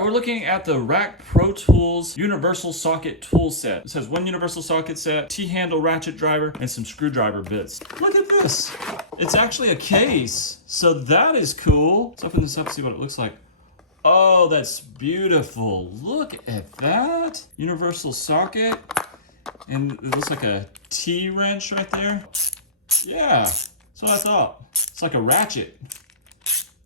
right, we're looking at the Rack Pro Tools Universal Socket Tool Set. It says one universal socket set, T-handle ratchet driver, and some screwdriver bits. Look at this. It's actually a case, so that is cool. Let's open this up, see what it looks like. Oh, that's beautiful. Look at that. Universal socket. And it looks like a T-wrench right there. Yeah, that's what I thought. It's like a ratchet.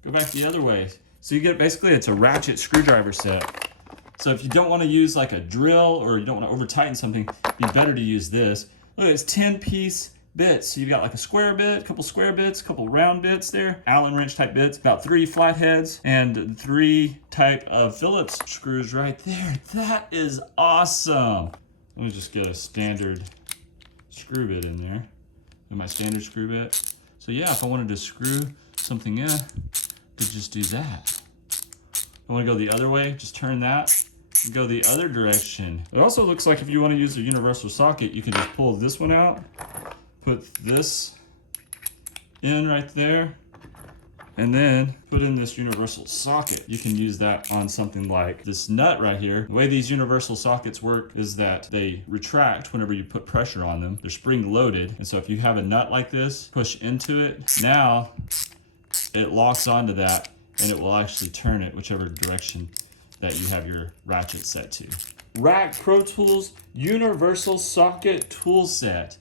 Go back the other way. So you get, basically it's a ratchet screwdriver set. So if you don't want to use like a drill or you don't want to over tighten something, it'd be better to use this. Look, it's 10-piece bits. So you've got like a square bit, a couple square bits, a couple round bits there, Allen wrench type bits, about 3 flatheads, and 3 type of Phillips screws right there. That is awesome. Let me just get a standard screw bit in there. And my standard screw bit. So yeah, if I wanted to screw something in, I could just do that. I want to go the other way, just turn that and go the other direction. It also looks like if you want to use a universal socket, you can just pull this one out, put this in right there, and then put in this universal socket. You can use that on something like this nut right here. The way these universal sockets work is that they retract whenever you put pressure on them. They're spring loaded. And so if you have a nut like this, push into it, now it locks onto that and it will actually turn it whichever direction that you have your ratchet set to. Rack Pro Tools Universal Socket Tool Set.